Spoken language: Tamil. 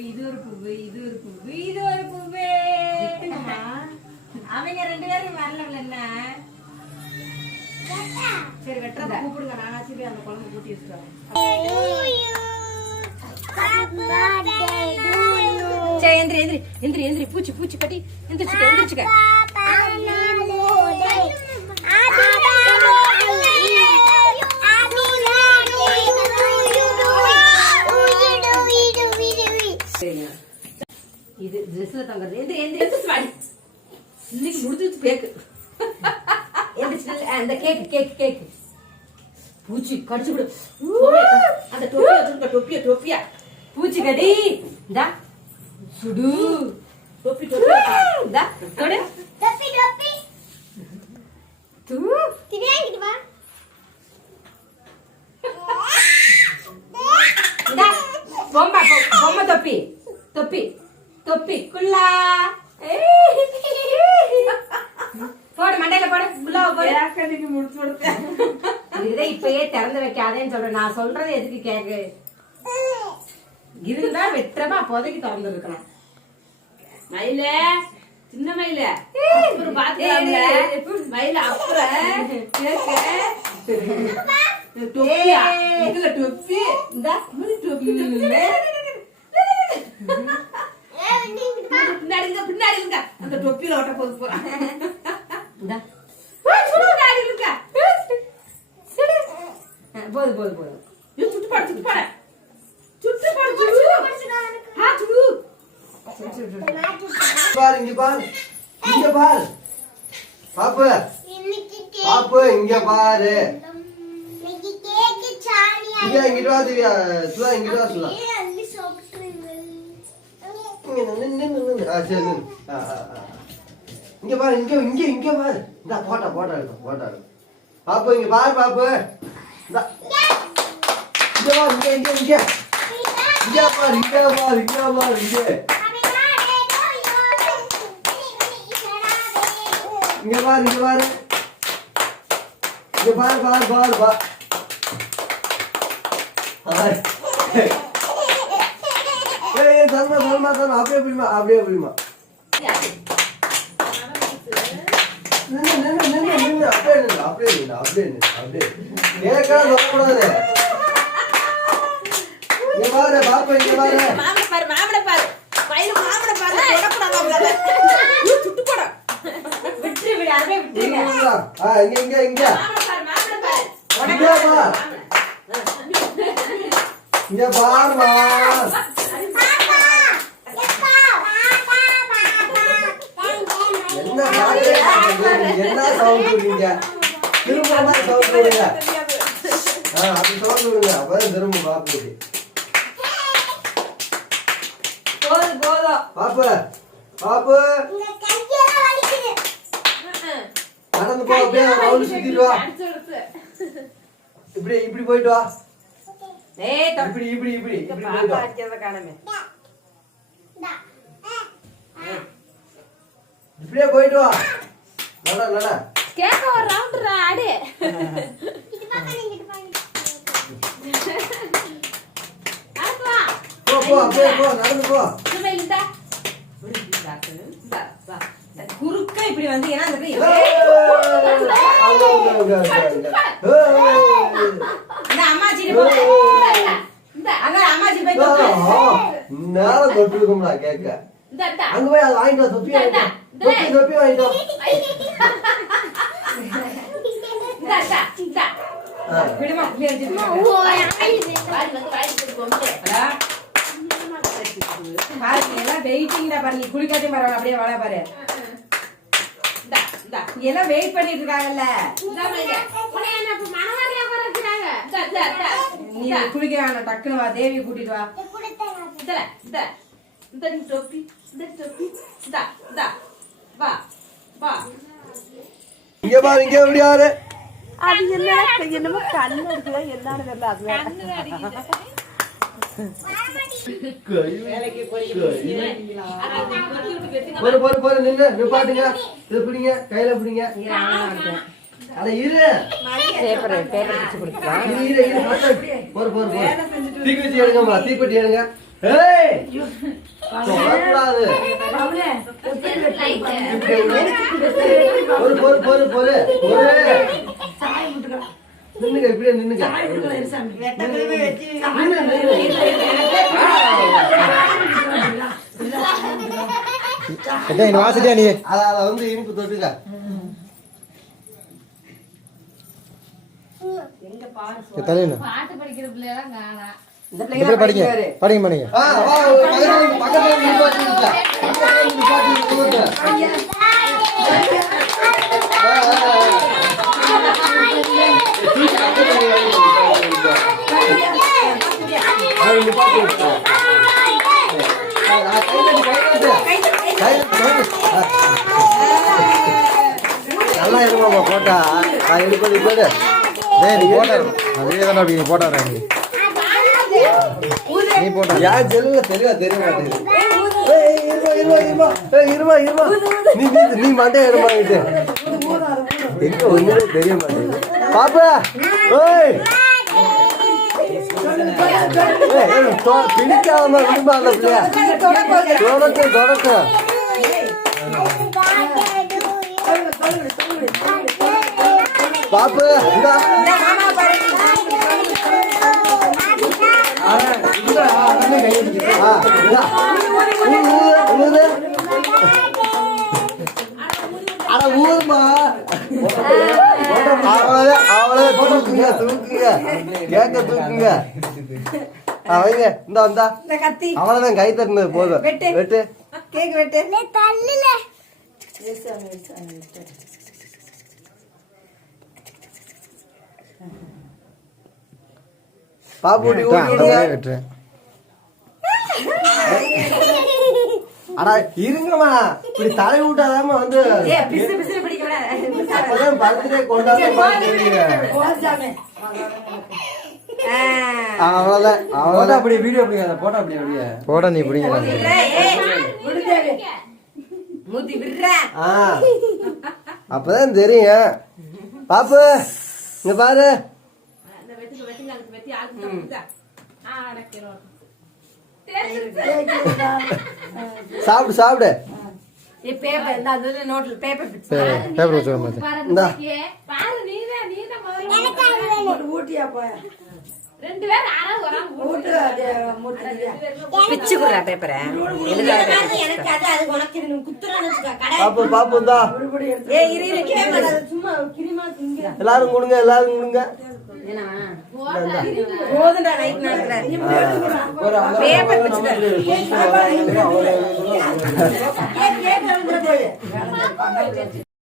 இது ஒரு பூவு இது ஒரு பூவு இது ஒரு பூவு அவங்க ரெண்டு பேரும் வரல என்ன? சரி வெட்டுறத? கூப்பிடுங்க நானாச்சும் போய் அந்த குழம்பு கூட்டி வச்சுட்டு சரி எந்திரி எந்திரி எந்திரி எந்திரி பூச்சி பூச்சி கட்டி எந்திரிச்சுக்க எந்திரிச்சுக்க. இது ட்ரெஸ்ல தங்குறது. எந்திரி எந்திரிச்சு வாடி இன்னைக்கு முடிஞ்சிச்சு பேக்கு எந்திரிச்சு நில்லு. ஆ, இந்த கேக் கேக் கேக் பூச்சி கடிச்சு விடு. அந்த தொப்பியா வச்சிருக்க தொப்பியா தொப்பியா. பூச்சி கடி. இந்தா. சுடு. தொப்பி தொப்பி. இந்தா. தொடு. தூ. இந்தா. பொம்மை பொ- பொம்மை தொப்பி. தொப்பி தொப்பி குல்லா. போடு மண்டையில போடு குல்லாவ போடு. ஏக்கடிக்கு முடிச்சு கொடுத்தேன். இதை இப்பயே திறந்து வைக்காதேன்னு சொல்றேன். நான் சொல்றது எதுக்கு கேக்கு? இருந்தா வெற்றமா அப்போதைக்கு திறந்து இருக்கணும் மயில சின்ன மயில. அப்புறம் பாத்துக்கலாம்ல. மயில அப்புறம். தொப்பியா? இதுல தொப்பி. இந்த தொப்பி தொப்பி பின்னாடி இருங்க பின்னாடி இருங்க. அந்த தொப்பியில ஓட்ட போது போறான் பின்னாடி இருங்க. போது போது போது. சுட்டு பாடு சுட்டு பாடு. சுட்டு பாடு பாரு இங்க பாரு. இங்க பாரு. பாப்பு. பாப்பு இங்க பாரு. இங்க இங்கிட்டு வா திவ்யா. சுதா இங்கிட்டு வா சுதா. இங்க நின்னு நின்னு நின்னு ஆ சரி நின்னு ஆ ஆ ஆ இங்க பாரு இங்க இங்க இங்க பாரு இந்த போட்டா போட்டா எடுக்கும் போட்டா எடுக்கும் பாப்பு இங்க பாரு பாப்பு இந்தா. இங்க பாரு இங்க இங்க இங்க இங்க பாரு இங்க பாரு இங்க பாரு இங்க இங்க பாரு இங்க பாரு இங்க பாரு பாரு பாரு பா ஆய். ஏய் தர்மா தர்மா தர்மா. அப்படியே பிடிமா அப்படியே பிடிமா. நின்னு நின்னு நின்னு நின்னு அப்படியே நின்னு அப்படியே நின்னு அப்படியே நின்னு அப்படியே கேட்கலாம் சொல்லக்கூடாது. இங்க பாரு பாப்பா இங்க பாரு. மாமனை பாரு மாமனை பாரு. மயில மாமனை பாரு. தொடக்கூடாது அவங்களால ஐயோ, சுட்டு போட. விட்டு விடு அதே விட்டு இங்க இங்க. ஆ இங்க இங்க இங்க. மாமனை பாரு மாமனை பாரு. இங்க பாரு. இங்க பாருமா. என்ன பாட்டு என்ன சவுண்ட் விடுறீங்க திரும்ப மாதிரி சவுண்ட் விடுங்க ஆ அப்படி சவுண்ட் விடுங்க அப்பதான் திரும்ப பாப்பு போதும் போதும். பாப்பு பாப்பு. நடந்து போ அப்படியே ரவுண்ட் சுத்திட்டு வா. இப்படி இப்படி போயிட்டு வா. ஏய் இப்படி இப்படி இப்படி இப்படி போயிட்டு வா. இப்படியே போயிட்டு வா. நட நட கேக்க ஒரு ரவுண்ட் ஆடு. அடுத்து வா. போ போ அப்படியே போ நடந்து போ. இந்த. மயில் இந்தா இந்தா, வா. இந்த குறுக்க இப்படி. ஏய். இந்த அம்மாச்சி போ போய். நேரம் தொட்டு இருக்கும்டா கேட்க அங்க போய் அதை வாங்கிட்டு வா, தொப்பி. தொப்பி தொப்பி வாங்கிட்டு அப்படியே வாடா பாரு எல்லாம் வெயிட் பண்ணிட்டு இருக்காங்கல்ல நீ குளிக்க வேணாம் டக்குனு வா தேவியை கூட்டிட்டு வா. இந்த தொப்பி இந்த தொப்பி வா வா இங்க பாரு இங்க எப்படி யாரு அது என்ன என்னமோ கண்ணு இருக்குல்ல என்னன்னு தெரியல அது போரு போரு போரு நின்னு நிப்பாட்டுங்க இது பிடிங்க கையில பிடிங்க அட இரு பேப்பர் பேப்பர் பிடிச்சு கொடுக்கலாம் இரு இரு போரு போரு போரு தீக்குச்சி எடுங்கம்மா தீப்பெட்டி எடுங்க ஏய்! சொல்லக்கூடாது பொறு பொறு பொறு நின்னுங்க இப்படியே நின்னுங்க நீ வாசிட்டியா நீ? அத அத வந்து இனிப்பு தொட்டுக்க பாட்டு படிக்கிற பிள்ளைலாம் காணா. படிங்க. படிங்க படிங்க. நல்லா இருக்குமாப்பா போட்டா எடுப்பது நீ போட்டா அதே தானே அப்படி நீ போட்டா யார் செல்லுல தெளிவா தெரிய மாட்டேங்குது. நீ மண்டை எடுமாங்கிட்டு எங்க ஒண்ணுமே தெரிய மாட்டேங்குது. பாப்பா. ஓய் பிடிக்காம விடுமா அந்த பிள்ளைய. பாப்பு இந்தா ஆ, இந்தா. ஊது, ஊது, ஊது. அட ஊதுமா அவளே அவளே தூக்குங்க தூக்குங்க கேக்க தூக்குங்க ஆ, இந்தா இந்தா கை தட்டினது போதும் வெட்டு. கேக் வெட்டு பாப்பூட்டி வெட்டுறேன், ஊட்டி அடா இருங்கம்மா. இப்படி தலை விட்டாதாம வந்து ஏ பிசு பிசு பிடிக்க கூடாது அப்பதான் பர்த்டே கொண்டாட பாக்குறீங்க போச்சாமே அவ்வளவுதான் அவ்வளவுதான். அப்படி வீடியோ அப்படிங்க போட்டோ அப்படி அப்படியே. போட நீ பிடிங்க அப்பதான் தெரியும். பாப்பு இங்க பாரு. சாப்பிடு சாப்பிடு. பேப்பர் நோட்ல பேப்பர் எல்லாரும் கொடுங்க எல்லாரும் கொடுங்க. போதுண்டா நைட் நேரத்துல. பேப்பர் போய்